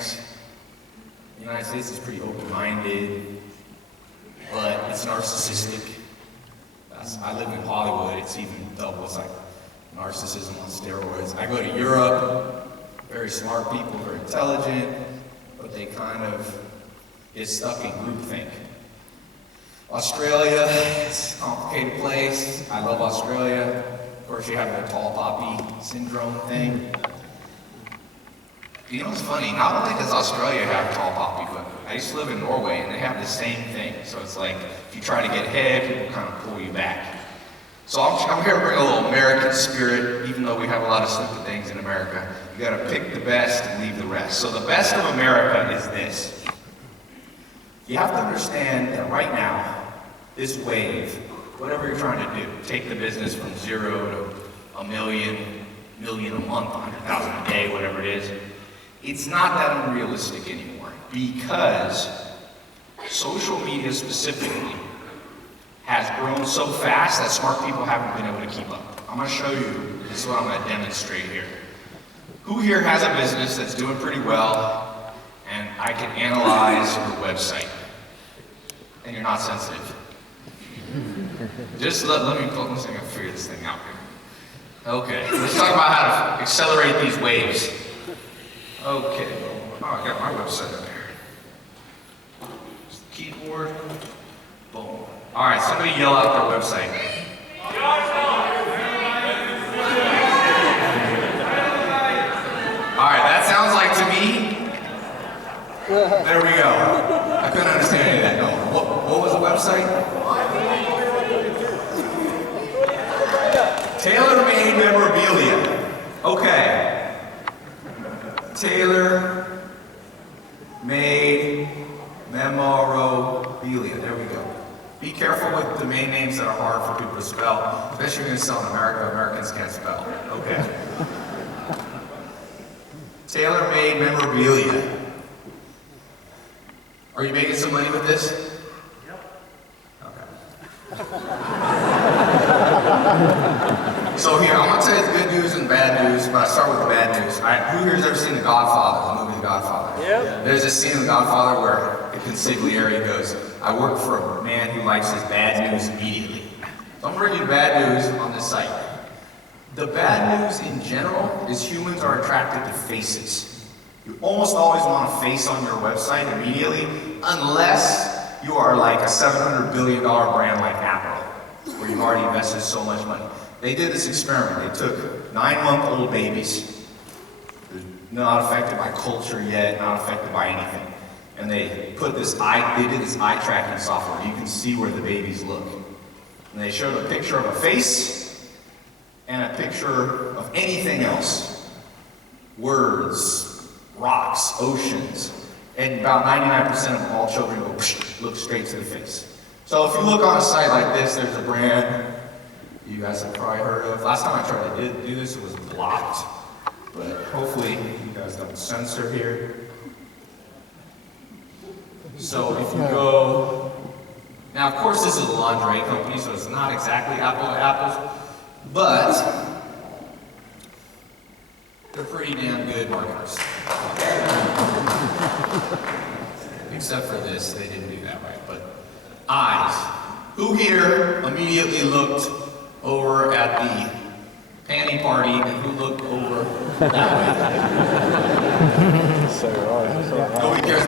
strengths. The United States is pretty open-minded, but it's narcissistic. I live in Hollywood, it's even double, it's like narcissism on steroids. I go to Europe, very smart people, very intelligent, but they kind of get stuck in groupthink. Australia, it's a complicated place. I love Australia. Of course, you have the tall poppy syndrome thing. You know what's funny? Not only does Australia have tall poppy, but I used to live in Norway and they have the same thing. So it's like, if you try to get ahead, people kind of pull you back. So I'm here to bring a little American spirit, even though we have a lot of stupid things in America. You gotta pick the best and leave the rest. So the best of America is this. You have to understand that right now, this wave, whatever you're trying to do, take the business from 0 to a million a month, 100,000 a day, whatever it is, it's not that unrealistic anymore because social media specifically has grown so fast that smart people haven't been able to keep up. I'm gonna show you, this is what I'm gonna demonstrate here. Who here has a business that's doing pretty well and I can analyze your website and you're not sensitive? Just let me figure this thing out here. Okay, let's talk about how to accelerate these waves. Okay, oh, I got my website up here. Just the keyboard, boom. All right, somebody yell out their website. All right, that sounds like to me. There we go. I couldn't understand any of that. No. What was the website? Tailor-made memorabilia. Okay. Tailor-made memorabilia. There we go. Be careful with domain names that are hard for people to spell, especially if you're going to sell in America. Americans can't spell. Okay. Tailor-made memorabilia. Are you making some money with this? Yep. Okay. So here, I want to tell you the good news and bad news, but I start with the bad news. Who here has ever seen The Godfather, the movie The Godfather? Yep. There's this scene in The Godfather where the consigliere goes, I work for a man who likes his bad news immediately. So I'm bringing you bad news on this site. The bad news in general is humans are attracted to faces. You almost always want a face on your website immediately, unless you are like a $700 billion brand like Apple, where you've already invested so much money. They did this experiment. They took 9-month-old babies, not affected by culture yet, not affected by anything. And they did this eye tracking software. You can see where the babies look. And they showed a picture of a face and a picture of anything else. Words, rocks, oceans. And about 99% of all children go look straight to the face. So if you look on a site like this, there's a brand you guys have probably heard of. Last time I tried to do this, it was blocked. But hopefully you guys don't censor here. So if you go, now of course this is a lingerie company, so it's not exactly apple to apples, but they're pretty damn good marketers. Except for this, they didn't do that right, but eyes. Who here immediately looked over at the panty party and who looked over that way? Nobody cares.